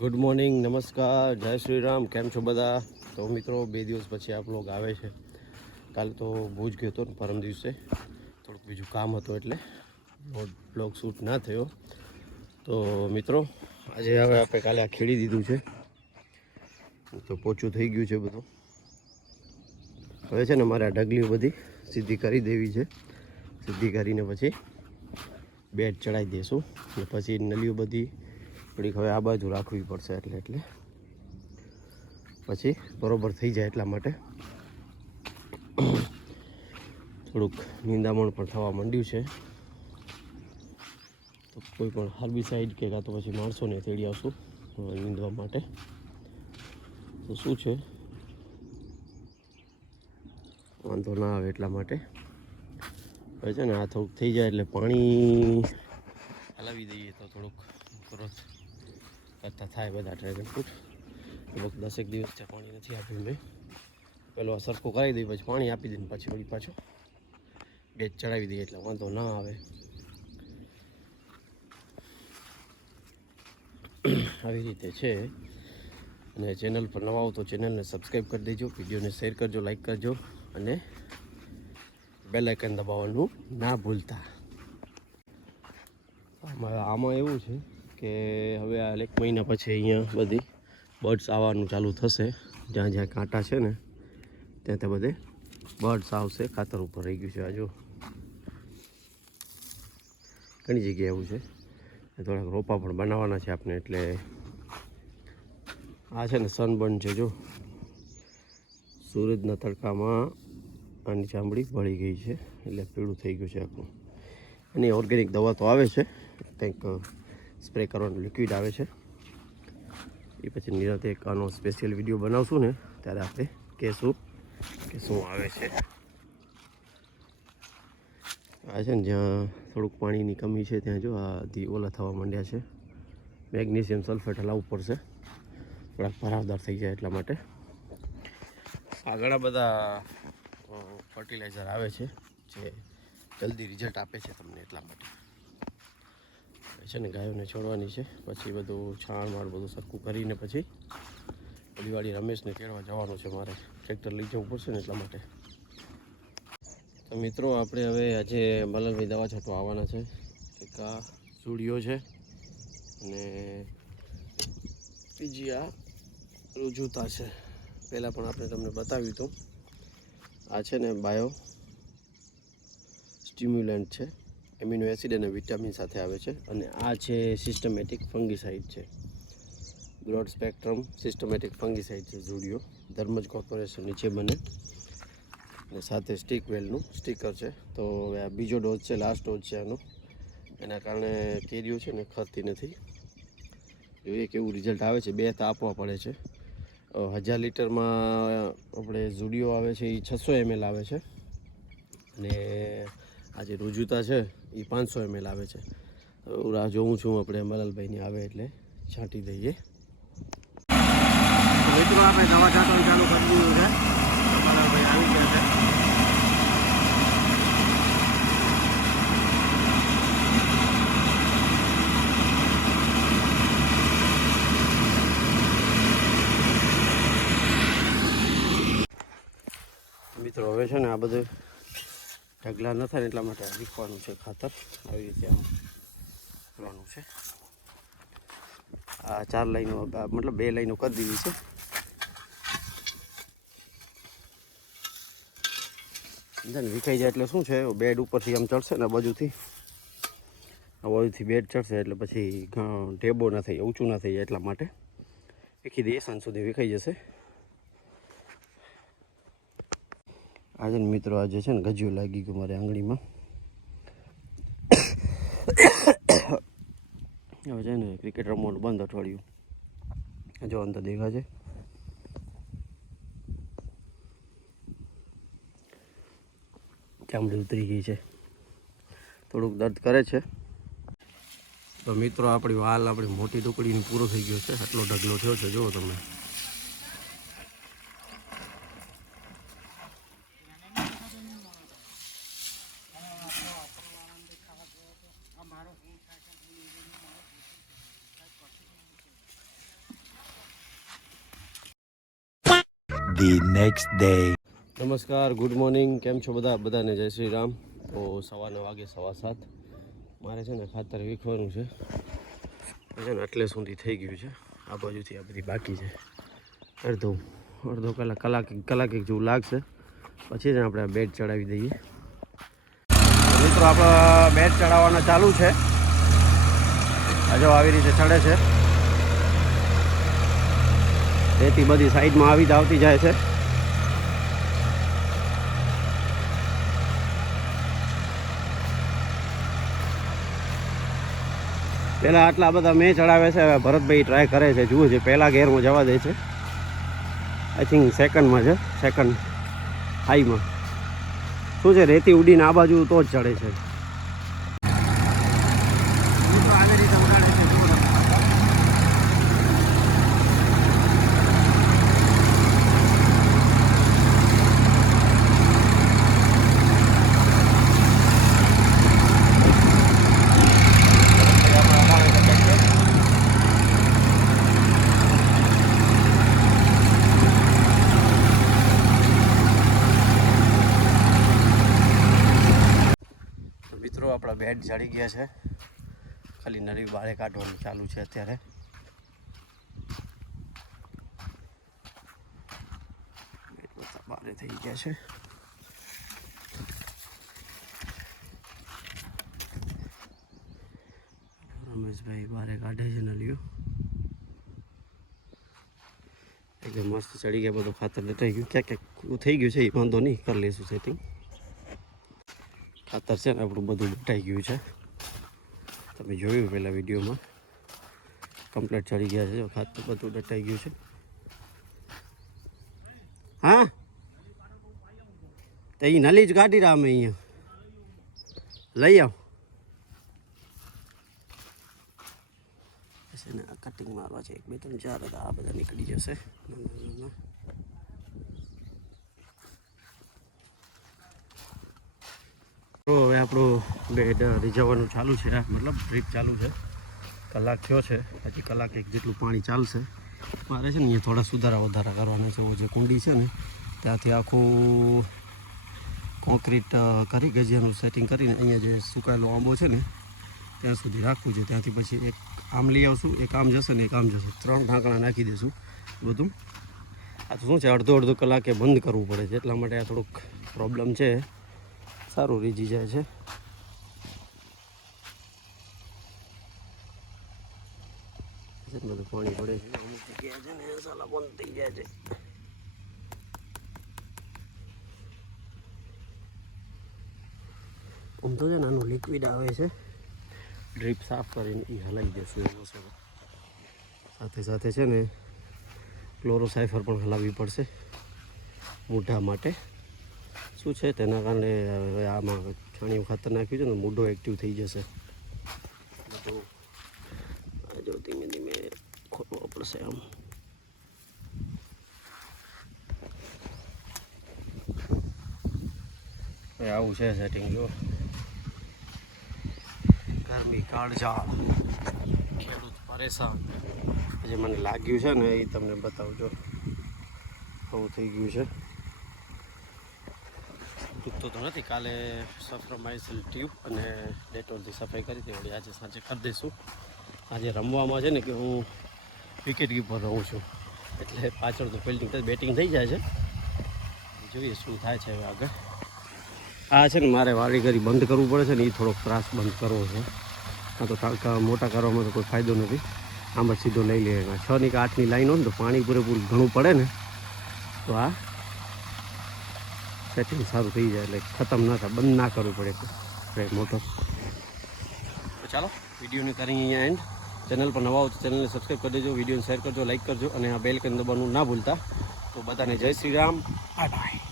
Good morning નમસ્કાર, જય શ્રી રામ કેમ છો બધા? તો મિત્રો, બે દિવસ પછી આપ લોગ આવે છે. કાલે તો ભુજ ગયો હતો ને પરમ દિવસે. થોડુંક બીજું કામ હતું એટલે બ્લોગ શૂટ ના થયો. તો મિત્રો, આજે હવે આપણે કાલે આ ખેડી દીધું છે. તો પોચું થઈ ગયું છે બધું. હવે છે ને મારે આ ઢગલીઓ બધી સીધી કરી દેવી છે. સીધી કરીને પછી બેડ ચડાવી દઈશું અને પછી નલીઓ બધી થોડીક હવે આ બાજુ રાખવી પડશે એટલે એટલે. પછી બરોબર થઈ જાય એટલા માટે. થોડુંક નિંદામણ પણ થવા માંડ્યું છે. તો કોઈ પણ હાર્બીસાઇડ કે કાં તો પછી માણસોને તેડી આવશું નીંદવા માટે. તો શું છે? વાંધો ના આવે એટલા માટે. હવે છે ને આ થોડુંક થઈ જાય એટલે પાણી હલાવી દઈએ તો થોડુંક ગ્રોથ કરતા થાય બધા ડ્રેગન ફ્રૂટ લગભગ દસેક દિવસ છે, પાણી નથી આપ્યું મેં પેલો આ સરખું કરાવી દઈ પછી પાણી આપી દઈને પછી વળી પાછું બેચ ચડાવી દઈએ એટલે વાંધો ના આવે. આવી રીતે છે. અને ચેનલ પર નવા આવો તો ચેનલને સબસ્ક્રાઈબ કરી દેજો વિડીયોને શેર કરજો લાઈક કરજો અને બેલ આઇકન દબાવવાનું ના ભૂલતા. આમાં આમાં એવું છે કે હવે આ એક મહિના પછી અહીંયા બધી બર્ડ્સ આવવાનું ચાલુ થશે. જ્યાં જ્યાં કાંટા છે ને, ત્યાં ત્યાં બધે બર્ડ્સ આવશે. ખાતર ઉપર રહી ગયું છે આ જો. ઘણી જગ્યાએ એવું છે. થોડાક રોપા પણ બનાવવાના છે આપણે એટલે આ છે ને સનબર્ન છે જો. સૂરજના તડકામાં આની ચામડી ભળી ગઈ છે, એટલે પીળું થઈ ગયું છે આખું. અને ઓર્ગેનિક દવા તો આવે છે, કંઈક સ્પ્રે કરવાનું લિક્વિડ આવે છે. એ પછી નિરાતે એક આનો સ્પેશિયલ વીડિયો બનાવશું ને, ત્યારે આપણે કહેશું કે શું આવે છે. આ છે ને જ્યાં થોડુંક પાણીની કમી છે ત્યાં જો આ ધી ઓલા થવા માંડ્યા છે. મેગ્નેશિયમ સલ્ફેટ હલાવવું પડશે. થોડાક ભરાવદાર થઈ જાય એટલા માટે. આ ઘણા બધા ફર્ટિલાઇઝર આવે છે, જે જલ્દી રિઝલ્ટ આપે છે તમને એટલા માટે. છે ને ગાયોને છોડવાની છે. પછી બધું છાણ માળ બધું સરખું કરીને પછી દિવાળી રમેશને તેડવા જવાનું છે મારે. ટ્રેક્ટર લઈ જવું પડશે ને એટલા માટે. તો મિત્રો, આપણે હવે આજે મલનભાઈ દવા છાંટવા આવવાના છે. એક આ ચૂડીઓ છે અને બીજી આ રુજુતા છે. પહેલાં પણ આપણે તમને બતાવ્યું હતું. આ છે ને બાયો સ્ટિમ્યુલન્ટ છે. એમિનો એસિડ અને વિટામિન સાથે આવે છે અને આ છે સિસ્ટમેટિક ફંગીસાઇડ છે. બ્રોડ સ્પેક્ટ્રમ સિસ્ટમેટિક ફંગીસાઇડ છે ઝુડિયો ધર્મજ કોર્પોરેશન નીચે બને. અને સાથે સ્ટીક વેલનું સ્ટીકર છે. તો હવે આ બીજો ડોઝ છે લાસ્ટ ડોઝ છે આનો. એના કારણે કેરીઓ છે ને ખરતી નથી. જોઈએ કેવું રિઝલ્ટ આવે છે, બે તો આપવા પડે છે. હજાર લીટરમાં આપણે ઝુડિયો આવે છે એ છસો એમએલ આવે છે. અને આ જે રુજુતા છે એ પાંચસો એમએલ આવે છે. રાહ જોઉં છું, આપણે મલાલભાઈની આવે એટલે છાંટી દઈએ. મિત્રો, આપણે દવા છાંટવાનું ચાલુ કરી દીધું છે. મલાલભાઈ આવી ગયા છે. મિત્રો, હવે છે ને આ બધું ઢગલા ન થાય એટલા માટે લીખવાનું છે ખાતર. આવી રીતે આમ કરવાનું છે. આ ચાર લાઈનો મતલબ બે લાઈનો કરી દીધી છે. સમજે ને વિખાઈ જાય એટલે શું છે બેડ ઉપરથી આમ ચડશે ને બાજુથી. બાજુથી બેડ ચડશે એટલે પછી ઢેબો ના થઈ ઊંચું ના થઈ જાય એટલા માટે. દઈએ સાંજ સુધી વિખાઈ જશે. આજે મિત્રો આજે છે ને ગજિયું લાગી ગયું મારી આંગળીમાં. હવે છે ને ક્રિકેટ રમવાનું બંધ અઠવાડિયું. જો અંદર દેખા છે. ચામડી ઉતરી ગઈ છે. થોડુંક દર્દ કરે છે. તો મિત્રો, આપણી વાલ આપણી મોટી ટુકડીની પૂરો થઈ ગયો છે. આટલો ઢગલો થયો છે. જુઓ તમે. The નેક્સ્ટ ડે નમસ્કાર ગુડ મોર્નિંગ કેમ છો બધા? બધાને જય શ્રી રામ. તો સવારના વાગે સવા સાત. મારે છે ને ખાતર વીખવાનું છે. છે ને એટલે સુધી થઈ ગયું છે. આ બાજુથી આ બધી બાકી છે. અડધો અડધો કલાક કલાક કલાક એક જેવું લાગશે. પછી જ આપણે બેટ ચડાવી દઈએ. મિત્રો, આપણે બેડ ચડાવવાના ચાલુ છે. હજુ આવી રીતે ચડે છે. રેતી બધી સાઈડમાં આવી જ આવતી જાય છે. પહેલાં આટલા બધા મેં ચડાવે છે, હવે ભરતભાઈ ટ્રાય કરે છે. જુએ છે પહેલાં ગેરમાં જવા દે છે. આઈ થિંક સેકન્ડમાં છે સેકન્ડ હાઈમાં શું છે, રેતી ઉડીને આ બાજુ તો જ ચડે છે આવી રીતે ઉડાડે છે જુઓ. મિત્રો આપણા બેડ ચડી ગયા છે. ખાલી નળી બારે કાઢવાનું ચાલુ છે અત્યારે. બારે થઈ ગયા છે. રમેશભાઈ બારે કાઢે છે નળીઓ. એકદમ મસ્ત ચડી ગયા, બધું ખાતર લટાઈ ગયું. ક્યાંક ક્યાંક થઈ ગયું છે, એ વાંધો નહીં, કરી લઈશું સેટિંગ ખાતર છે ને આપણું બધું બટાઈ ગયું છે. તમે જોયું પહેલાં વિડીયોમાં. કમ્પ્લીટ ચડી ગયા છે. ખાતર બધું ડટાઈ ગયું છે. હા? તો અહીં નલી જ કાઢી રહ્યા અમે અહીંયા. લઈ આવ. કટિંગ મારવા છે. એક, બે, ત્રણ, ચાર હતા. આ બધા નીકળી જશે. તો હવે આપણું બેડ રીઝવવાનું ચાલુ છે મતલબ ટ્રીપ ચાલુ છે. કલાક થયો છે, હજી કલાક એક જેટલું પાણી ચાલશે. મારે છે ને અહીંયા થોડા સુધારા વધારા કરવાના છે જે કુંડી છે ને, ત્યાંથી આખું કોન્ક્રીટ કરી ગજિયાનું સેટિંગ કરીને અહીંયા જે સુકાયેલો આંબો છે ને, ત્યાં સુધી રાખવું છે. ત્યાંથી પછી એક આમ લઈ આવશું, એક આમ જશે ને એક આમ જશે. ત્રણ ઢાંકણા નાખી દઈશું બધું. આ તો શું છે, અડધો અડધો કલાકે બંધ કરવું પડે છે, એટલા માટે આ થોડુંક પ્રોબ્લેમ છે. સારું રીજી જાય છે. બધું પાણી પડે છે. અમુક જગ્યાએ છે ને સાલા બંધ થઈ જાય છે આમ તો છે ને આનું લિક્વિડ આવે છે. ડ્રીપ સાફ કરીને એ હલાવી દેશું. એનો છે સાથે સાથે છે ને ક્લોરોસાઇફર પણ હલાવવી પડશે મૂઢા માટે. શું છે તેના કારણે હવે આમાં છાણિયું ખાતર નાખ્યું છે ને મૂઢો એક્ટિવ થઈ જશે. જો ધીમે ધીમે ખોલવો પડશે આમ. આવું છે સેટિંગ જો. ગરમી કાળજા ખેડૂત પરેશાન. જે મને લાગ્યું છે ને એ તમને બતાવજો આવું થઈ ગયું છે. તૂટતો તો નથી. કાલે સફ્રોમાઇસિલ ટ્યુબ અને ડેટોલથી સફાઈ કરી હતી. વળી આજે સાંજે કરી દઈશું. આજે રમવામાં છે ને કે હું વિકેટ કીપર રહું છું. એટલે પાછળ તો ફિલ્ડિંગ બેટિંગ થઈ જાય છે. જોઈએ શું થાય છે હવે આગળ. આ છે ને મારે વાડી ઘરી બંધ કરવું પડે છે ને એ થોડોક ત્રાસ બંધ કરવો છે. આ તો ટાંકા મોટા કરવામાં તો કોઈ ફાયદો નથી. આમ સીધો લઈ લે. છ ની કે આઠની લાઈન હોય ને તો પાણી પૂરેપૂરું ઘણું પડે ને. તો આ સેટિંગ સારું થઈ જાય એટલે ખતમ ના થાય બંધ ના કરવું પડે મોટો તો ચાલો વિડીયોને કરી અહીંયા એન્ડ ચેનલ પર નવા હો તો ચેનલને સબસ્ક્રાઈબ કરી દેજો વિડીયોને શેર કરજો લાઇક કરજો અને આ બેલ કન દબાવવાનું ના ભૂલતા. તો બધાને જય શ્રી રામ. Bye bye